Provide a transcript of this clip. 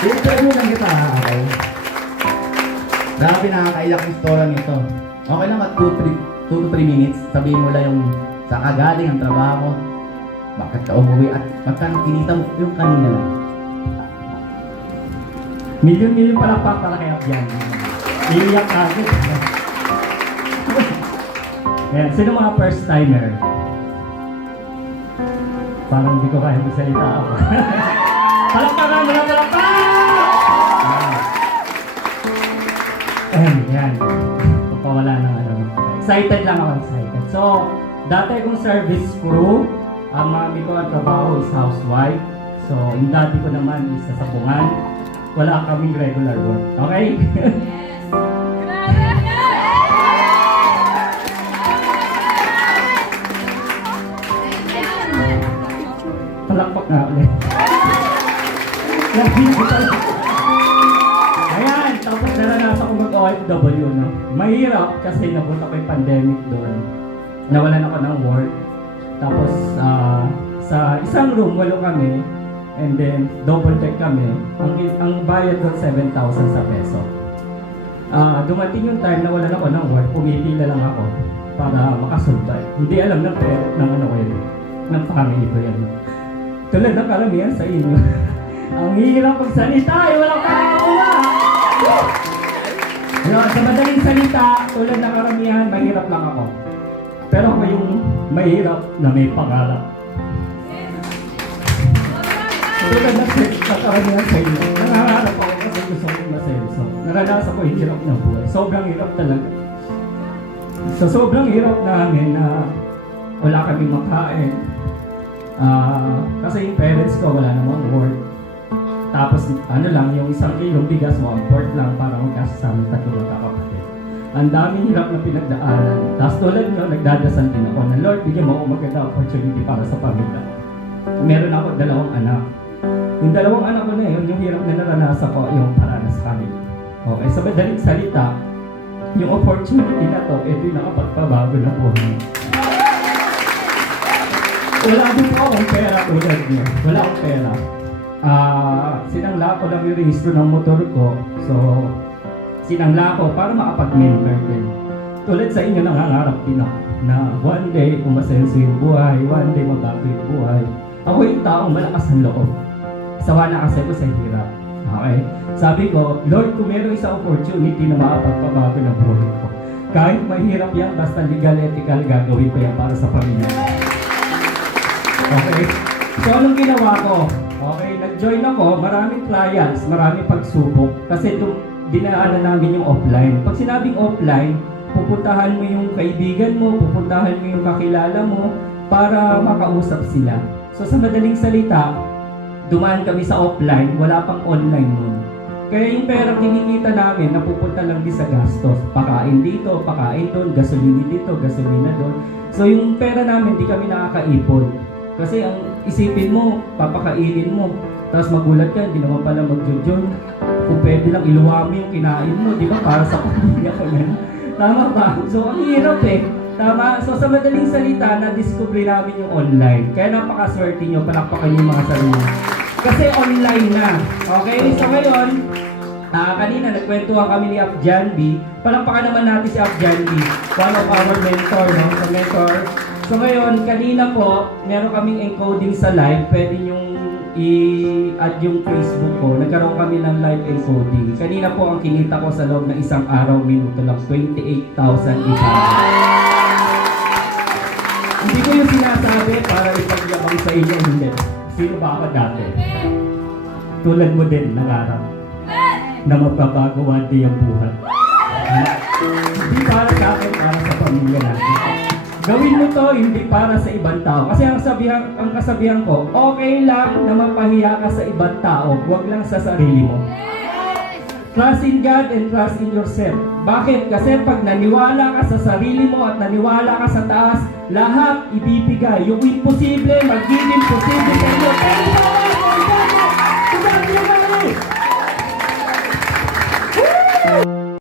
I-interview lang kita, okay? Grabe, nakakaiyak yung story nito. Okay lang at 2 to 3 minutes, sabihin mo lang yung sa kagaling ang trabaho, bakit ka umuwi at magkano kinita mo yung kanina lang. Milyon-milyon pala pa para kay Abyan. Iiyak agad. Ayan, sino mga first timer? Parang hindi ko kaya magsalita ako. Palakpakan mo lang, palakpakan! Ayan, yan. Pagpawala ng ano. Excited lang ako, excited. So, dati akong service crew. Ang mami ko ang trabaho is housewife. So, yung daddy ko naman is sa sabungan. Wala kaming regular work. Okay? Palakpak nga ulit. Ayan, tapos naranasan ko mag-OFW, no? Mahirap kasi napunta ko yung pandemic doon. Nawalan ako ng work. Tapos, sa isang room, 8 kami. And then, double check kami. Ang bayad doon, 7,000 sa peso. Dumating yung time na wala ako ng work, pumipila lang ako para makasurvive. Hindi alam ng parent ng ano ko yun, ng family ko yan. Tulad ng karamihan sa inyo. Ang hirap magsalita, walang kakakuha! Sa madaling salita, tulad ng karamihan, mahirap lang ako. Pero ako yung mahirap na may pangarap. Tulad ng karamihan sa inyo, nangangarap ako kasi gusto kong masenso. Naranasan ko yung hirap ng buhay. Sobrang hirap talaga. So sobrang hirap namin na wala kami makain. Kasi yung parents ko wala namang work. Tapos ano lang, yung 1 kilong bigas, 1/4 lang para magkasa sa amin 3 magkakapatid. Ang daming hirap na pinagdaanan. Tapos tulad nyo, nagdadasal din ako na Lord, bigyan mo ako maganda opportunity para sa pamilya. Meron ako 2 anak. Yung 2 anak ko na yun, yung hirap na naranasan ko, yung para sa family. Okay, sa madaling salita, yung opportunity na to, ito yung nakapagpabago na buhay. Wala din po akong pera tulad niyo. Wala akong pera. Sinangla ko lang yung registro ng motor ko. So, sinangla ko para makapag-member din. Tulad sa inyo, nangangarap din ako na one day, umasenso yung buhay, one day magbago yung buhay. Ako yung taong malakas ang loob. Sawa na kasi ko sa hirap. Okay? Sabi ko, Lord, kung meron isang opportunity na makapagpabago ng buhay ko, kahit mahirap yan, basta legal, ethical, gagawin ko yan para sa pamilya. Okay? So, anong ginawa ko? Okay, nag-join ako, maraming trials, maraming pagsubok. Kasi dinaanan namin yung offline. Pag sinabing offline, pupuntahan mo yung kaibigan mo, pupuntahan mo yung kakilala mo para makausap sila. So, sa madaling salita, dumaan kami sa offline, wala pang online nun. Kaya yung pera kinikita namin, napupunta lang din sa gastos. Pakain dito, pakain doon, gasolina dito, gasolina doon. So, yung pera namin, di kami nakakaipon. Kasi ang isipin mo, papakainin mo. Tapos magulat ka, hindi naman pala magjojon. Kung pwede lang, iluwa mo yung kinain mo, di ba? Para sa pamilya ko yan. Tama ba? So, ang hirap eh. Tama? So, sa madaling salita, na-discover namin yung online. Kaya napakaswerte nyo, palakpakan yung mga sarili. Kasi online na. Okay? So, ngayon, kanina, nagkwentuhan kami ni Abjan B. Palakpakan naman natin si Abjan B. One of our mentor, no? So, mentor. So ngayon, kanina po, meron kaming encoding sa live. Pwede nyong i-add yung Facebook ko. Nagkaroon kami ng live encoding. Kanina po ang kinita ko sa loob ng isang araw, minuto lang, 28,000 isa. Hindi ko yung sinasabi para ipagyabang sa inyo, hindi. Sino ba ako dati? Tulad mo din, nangarap na magbabago one day ang buhay. Hindi para sa akin, para sa pamilya natin. Gawin mo to hindi para sa ibang tao. Kasi ang kasabihan ko, okay lang na mapahiya ka sa ibang tao, huwag lang sa sarili mo. Trust in God and trust in yourself. Bakit? Kasi pag naniwala ka sa sarili mo at naniwala ka sa taas, lahat ibibigay. Yung imposible, magiging posible sa iyo.